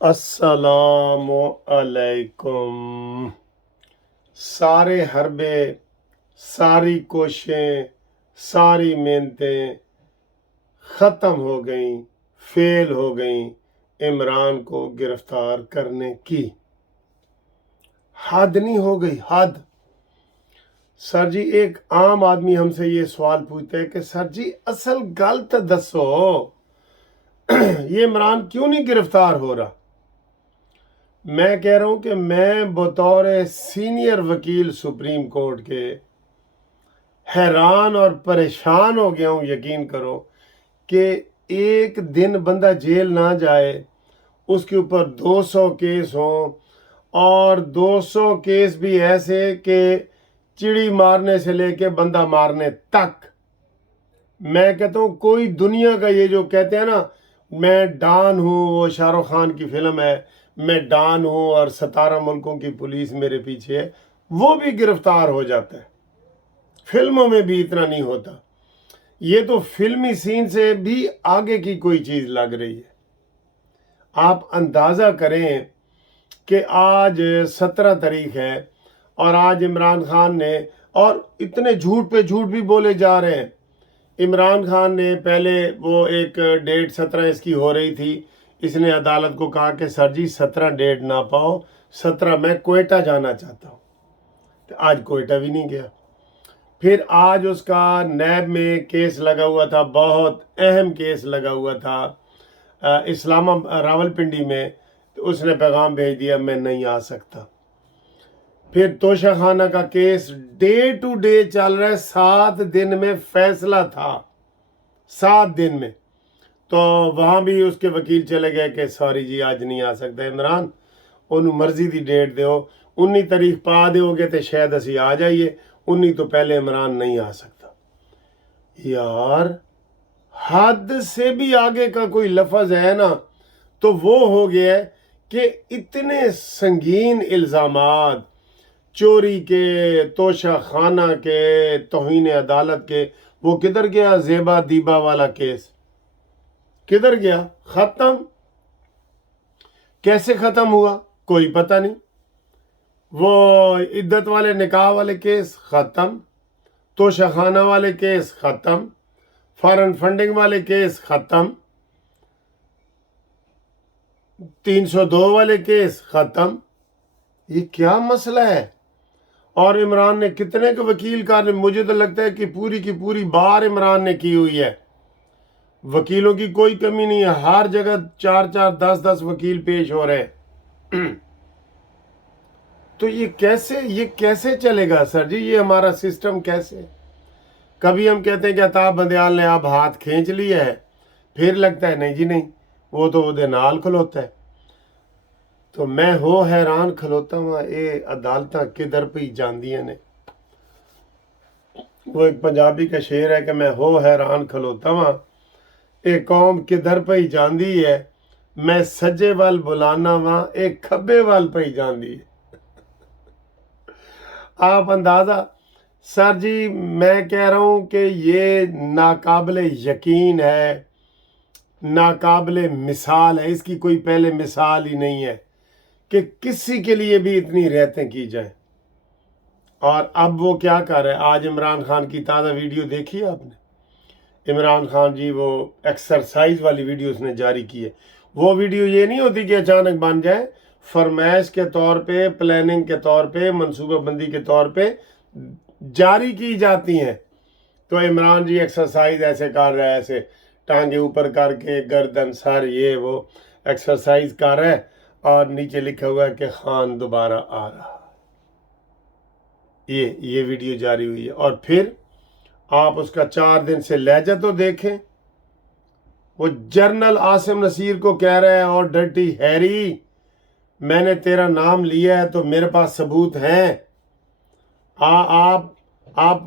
السلام علیکم۔ سارے حربے، ساری کوششیں، ساری محنتیں ختم ہو گئیں، فیل ہو گئیں عمران کو گرفتار کرنے کی۔ حد نہیں ہو گئی، حد۔ سر جی ایک عام آدمی ہم سے یہ سوال پوچھتا ہے کہ سر جی اصل گل تو دسو، یہ عمران کیوں نہیں گرفتار ہو رہا؟ میں کہہ رہا ہوں کہ میں بطور سینئر وکیل سپریم کورٹ کے حیران اور پریشان ہو گیا ہوں، یقین کرو کہ ایک دن بندہ جیل نہ جائے، اس کے اوپر 200 کیس ہوں، اور 200 کیس بھی ایسے کہ چڑی مارنے سے لے کے بندہ مارنے تک۔ میں کہتا ہوں کوئی دنیا کا یہ جو کہتے ہیں نا میں ڈان ہوں، وہ شاہ رخ خان کی فلم ہے، میں ڈان ہوں اور 17 ملکوں کی پولیس میرے پیچھے ہے، وہ بھی گرفتار ہو جاتا ہے۔ فلموں میں بھی اتنا نہیں ہوتا، یہ تو فلمی سین سے بھی آگے کی کوئی چیز لگ رہی ہے۔ آپ اندازہ کریں کہ آج 17 تاریخ ہے اور آج عمران خان نے، اور اتنے جھوٹ پہ جھوٹ بھی بولے جا رہے ہیں۔ عمران خان نے پہلے وہ ایک ڈیٹ 17 اس کی ہو رہی تھی، اس نے عدالت کو کہا کہ سر جی 17 ڈیٹ نہ پاؤ، 17 میں کوئٹہ جانا چاہتا ہوں، تو آج کوئٹہ بھی نہیں گیا۔ پھر آج اس کا نیب میں کیس لگا ہوا تھا، بہت اہم کیس لگا ہوا تھا راول پنڈی میں، تو اس نے پیغام بھیج دیا میں نہیں آ سکتا۔ پھر توشہ خانہ کا کیس ڈے ٹو ڈے چل رہا ہے، 7 دن میں فیصلہ تھا، 7 دن میں۔ تو وہاں بھی اس کے وکیل چلے گئے کہ سوری جی آج نہیں آ سکتا عمران، انہوں مرضی دی ڈیٹ دیو، 19 تاریخ پا دیو گے تو شاید اسی آ جائیے، 19 تو پہلے عمران نہیں آ سکتا۔ یار حد سے بھی آگے کا کوئی لفظ ہے نا تو وہ ہو گیا ہے کہ اتنے سنگین الزامات، چوری کے، توشہ خانہ کے، توہین عدالت کے، وہ کدھر گیا؟ زیبا دیبا والا کیس کدھر گیا؟ ختم۔ کیسے ختم ہوا کوئی پتہ نہیں۔ وہ عدت والے نکاح والے کیس ختم، توشہ خانہ والے کیس ختم، فارن فنڈنگ والے کیس ختم، 302 والے کیس ختم۔ یہ کیا مسئلہ ہے؟ اور عمران نے کتنے کے وکیل کار، مجھے تو لگتا ہے کہ پوری کی پوری بار عمران نے کی ہوئی ہے، وکیلوں کی کوئی کمی نہیں ہے، ہر جگہ 4 10 وکیل پیش ہو رہے ہیں۔ تو یہ کیسے چلے گا سر جی؟ یہ ہمارا سسٹم کیسے؟ کبھی ہم کہتے ہیں کہ عطا بندیال نے اب ہاتھ کھینچ لیا ہے، پھر لگتا ہے نہیں جی نہیں، وہ تو وہ نال کھلوتا ہے۔ تو میں ہو حیران کھلوتا ہوں اے عدالتاں کدھر پہ جاندیاں نے۔ وہ ایک پنجابی کا شعر ہے کہ میں ہو حیران کھلوتا ہوں اے قوم کدھر پہ جاندی ہے، میں سجے وال بلانا وا اے کھبے وال پہ جاندی ہے۔ آپ اندازہ سر جی میں کہہ رہا ہوں کہ یہ ناقابل یقین ہے، ناقابل مثال ہے، اس کی کوئی پہلے مثال ہی نہیں ہے کہ کسی کے لیے بھی اتنی رعایتیں کی جائیں۔ اور اب وہ کیا کر رہے ہیں؟ آج عمران خان کی تازہ ویڈیو دیکھی آپ نے؟ عمران خان جی وہ ایکسرسائز والی ویڈیو اس نے جاری کی ہے۔ وہ ویڈیو یہ نہیں ہوتی کہ اچانک بن جائے، فرمائش کے طور پہ، پلاننگ کے طور پہ، منصوبہ بندی کے طور پہ جاری کی جاتی ہیں۔ تو عمران جی ایکسرسائز ایسے کر رہا ہے، ایسے ٹانگیں اوپر کر کے، گردن، سر، یہ وہ ایکسرسائز کر رہا ہے، اور نیچے لکھا ہوا ہے کہ خان دوبارہ آ رہا۔ یہ ویڈیو جاری ہوئی ہے، اور پھر آپ اس کا 4 دن سے لہجہ تو دیکھیں۔ وہ جنرل عاصم نصیر کو کہہ رہے ہیں اور ڈرٹی ہیری، میں نے تیرا نام لیا ہے تو میرے پاس ثبوت ہیں، آپ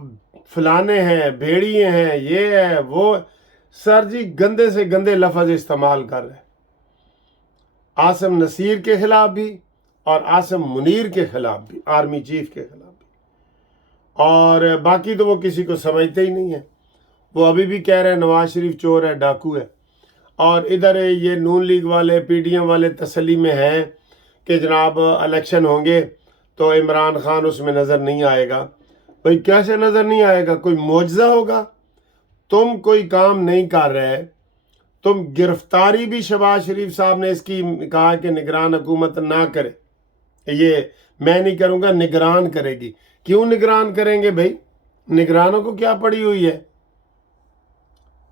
فلانے ہیں، بھیڑیے ہیں، یہ ہے وہ۔ سر جی گندے سے گندے لفظ استعمال کر رہے ہیں، عاصم نصیر کے خلاف بھی اور عاصم منیر کے خلاف بھی، آرمی چیف کے خلاف بھی۔ اور باقی تو وہ کسی کو سمجھتے ہی نہیں ہے۔ وہ ابھی بھی کہہ رہے ہیں نواز شریف چور ہے، ڈاکو ہے۔ اور ادھر یہ نون لیگ والے پی ڈی ایم والے تسلی میں ہیں کہ جناب الیکشن ہوں گے تو عمران خان اس میں نظر نہیں آئے گا. بھئی کیسے نظر نہیں آئے گا؟ کوئی معجزہ ہوگا؟ تم کوئی کام نہیں کر رہے. تم گرفتاری بھی شہباز شریف صاحب نے اس کی کہا کہ نگران حکومت نہ کرے. یہ میں نہیں کروں گا، نگران کرے گی. کیوں نگران کریں گے بھائی؟ نگرانوں کو کیا پڑی ہوئی ہے؟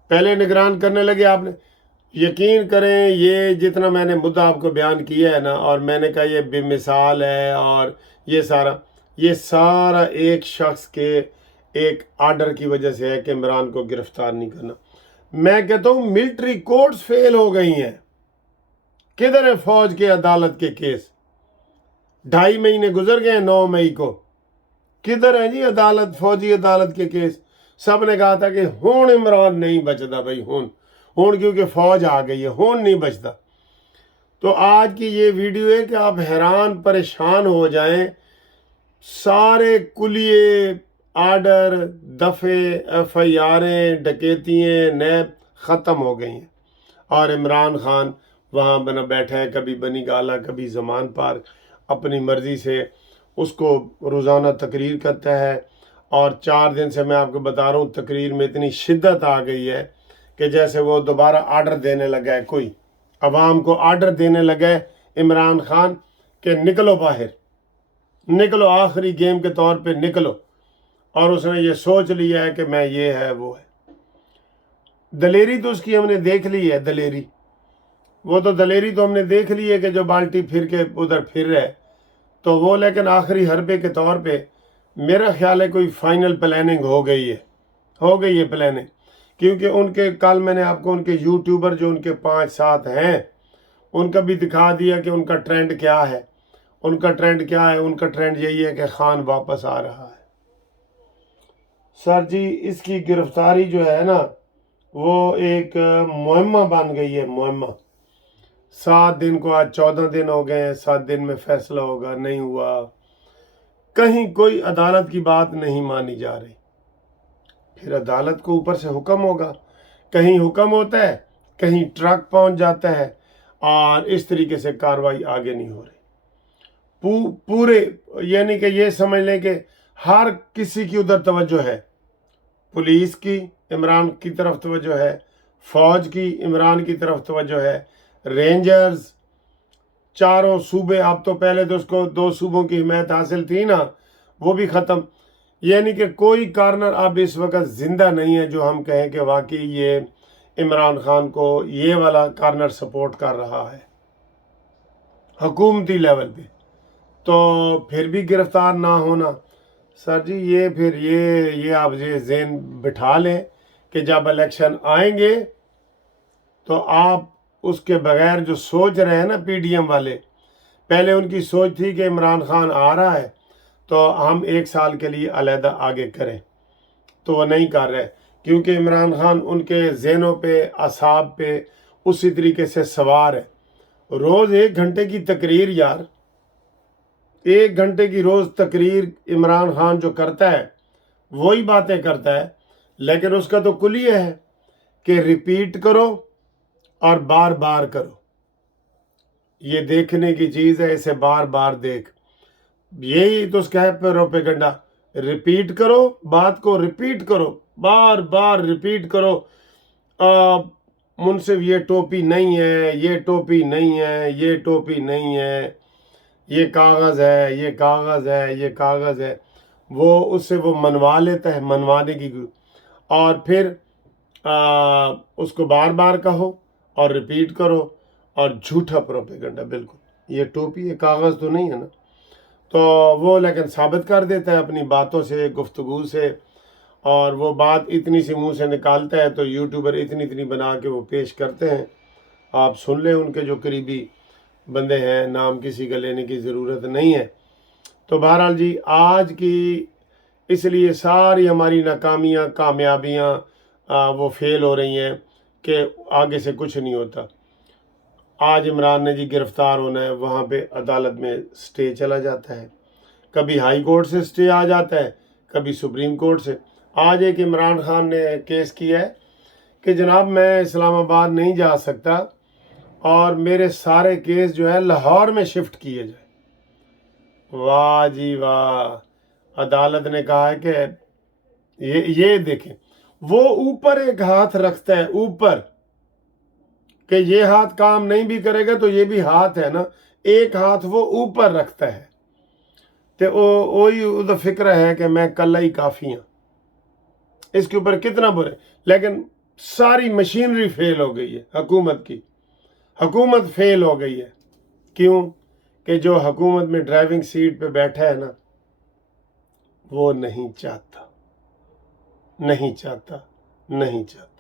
پہلے نگران کرنے لگے آپ نے. یقین کریں یہ جتنا میں نے مدعا آپ کو بیان کیا ہے نا، اور میں نے کہا یہ بے مثال ہے، اور یہ سارا ایک شخص کے ایک آرڈر کی وجہ سے ہے کہ عمران کو گرفتار نہیں کرنا. میں کہتا ہوں ملٹری کورٹس فیل ہو گئی ہیں. کدھر ہے فوج کے عدالت کے کیس؟ 2.5 مہینے گزر گئے 9 مئی کو. کدھر ہے جی عدالت، فوجی عدالت کے کیس؟ سب نے کہا تھا کہ ہون عمران نہیں بچتا بھائی، ہون کیونکہ فوج آ گئی ہے، ہون نہیں بچتا. تو آج کی یہ ویڈیو ہے کہ آپ حیران پریشان ہو جائیں. سارے کلیے، آرڈر، دفعے، ایف آئی آریں، ڈکیتیاں، نیب ختم ہو گئی ہیں، اور عمران خان وہاں بنا بیٹھا ہے، کبھی بنی گالا، کبھی زمان پارک، اپنی مرضی سے اس کو روزانہ تقریر کرتا ہے. اور 4 دن سے میں آپ کو بتا رہا ہوں تقریر میں اتنی شدت آ گئی ہے کہ جیسے وہ دوبارہ آرڈر دینے لگا ہے، کوئی عوام کو آرڈر دینے لگا ہے عمران خان کہ نکلو باہر، نکلو، آخری گیم کے طور پہ نکلو. اور اس نے یہ سوچ لیا ہے کہ میں یہ ہے وہ ہے. دلیری تو اس کی ہم نے دیکھ لی ہے، دلیری تو ہم نے دیکھ لی ہے کہ جو بالٹی پھر کے ادھر پھر رہے تو وہ. لیکن آخری حربے کے طور پہ میرا خیال ہے کوئی فائنل پلاننگ ہو گئی ہے پلاننگ. کیونکہ ان کے کل میں نے آپ کو ان کے یوٹیوبر جو ان کے 5-7 ہیں ان کا بھی دکھا دیا کہ ان کا ٹرینڈ کیا ہے. ان کا ٹرینڈ یہی ہے کہ خان واپس آ رہا ہے. سر جی اس کی گرفتاری جو ہے نا وہ ایک مہمہ بن گئی ہے، مہمہ. 7 دن کو آج 14 دن ہو گئے ہیں. 7 دن میں فیصلہ ہوگا، نہیں ہوا. کہیں کوئی عدالت کی بات نہیں مانی جا رہی. پھر عدالت کو اوپر سے حکم ہوگا، کہیں حکم ہوتا ہے، کہیں ٹرک پہنچ جاتا ہے، اور اس طریقے سے کاروائی آگے نہیں ہو رہی. پورے یعنی کہ یہ سمجھ لیں کہ ہر کسی کی ادھر توجہ ہے. پولیس کی عمران کی طرف توجہ ہے، فوج کی عمران کی طرف توجہ ہے، رینجرز، چاروں صوبے. اب تو پہلے تو اس کو 2 صوبوں کی حمایت حاصل تھی نا، وہ بھی ختم. یعنی کہ کوئی کارنر اب اس وقت زندہ نہیں ہے جو ہم کہیں کہ واقعی یہ عمران خان کو یہ والا کارنر سپورٹ کر رہا ہے حکومتی لیول پہ. تو پھر بھی گرفتار نہ ہونا. سر جی یہ پھر یہ آپ یہ ذہن بٹھا لیں کہ جب الیکشن آئیں گے تو آپ اس کے بغیر جو سوچ رہے ہیں نا پی ڈی ایم والے، پہلے ان کی سوچ تھی کہ عمران خان آ رہا ہے تو ہم 1 سال کے لیے علیحدہ آگے کریں، تو وہ نہیں کر رہے. کیونکہ عمران خان ان کے ذہنوں پہ، اعصاب پہ اسی طریقے سے سوار ہے. روز 1 گھنٹے کی تقریر، یار 1 گھنٹے کی روز تقریر عمران خان جو کرتا ہے وہی باتیں کرتا ہے. لیکن اس کا تو کلیہ ہے کہ ریپیٹ کرو اور بار بار کرو. یہ دیکھنے کی چیز ہے، اسے بار بار دیکھ. یہی تو اس کا ہے پروپیگنڈا. ریپیٹ کرو، بات کو ریپیٹ کرو، بار بار ریپیٹ کرو. منصف یہ ٹوپی نہیں ہے، یہ ٹوپی نہیں ہے، یہ ٹوپی نہیں ہے، یہ کاغذ ہے، یہ کاغذ ہے، یہ کاغذ ہے. وہ اس سے وہ منوا لیتا ہے، منوانے کی. اور پھر اس کو بار بار کہو اور ریپیٹ کرو. اور جھوٹا پروپیگنڈا بالکل. یہ ٹوپی، یہ کاغذ تو نہیں ہے نا. تو وہ لیکن ثابت کر دیتا ہے اپنی باتوں سے، گفتگو سے. اور وہ بات اتنی سی منہ سے نکالتا ہے تو یوٹیوبر اتنی بنا کے وہ پیش کرتے ہیں. آپ سن لیں، ان کے جو قریبی بندے ہیں، نام کسی کا لینے کی ضرورت نہیں ہے. تو بہرحال جی آج کی اس لیے ساری ہماری ناکامیاں، کامیابیاں وہ فیل ہو رہی ہیں کہ آگے سے کچھ نہیں ہوتا. آج عمران نے جی گرفتار ہونا ہے، وہاں پہ عدالت میں سٹے چلا جاتا ہے. کبھی ہائی کورٹ سے سٹے آ جاتا ہے، کبھی سپریم کورٹ سے. آج ایک عمران خان نے کیس کیا ہے کہ جناب میں اسلام آباد نہیں جا سکتا اور میرے سارے کیس جو ہے لاہور میں شفٹ کیے جائیں۔ واہ جی واہ، عدالت نے کہا ہے کہ یہ دیکھیں، وہ اوپر ایک ہاتھ رکھتا ہے اوپر، کہ یہ ہاتھ کام نہیں بھی کرے گا تو یہ بھی ہاتھ ہے نا، ایک ہاتھ وہ اوپر رکھتا ہے، تو وہی فکر ہے کہ میں کل ہی کافی ہوں۔ اس کے اوپر کتنا برے، لیکن ساری مشینری فیل ہو گئی ہے حکومت کی، حکومت فیل ہو گئی ہے۔ کیوں؟ کہ جو حکومت میں ڈرائیونگ سیٹ پہ بیٹھا ہے نا، وہ نہیں چاہتا، نہیں چاہتا، نہیں چاہتا۔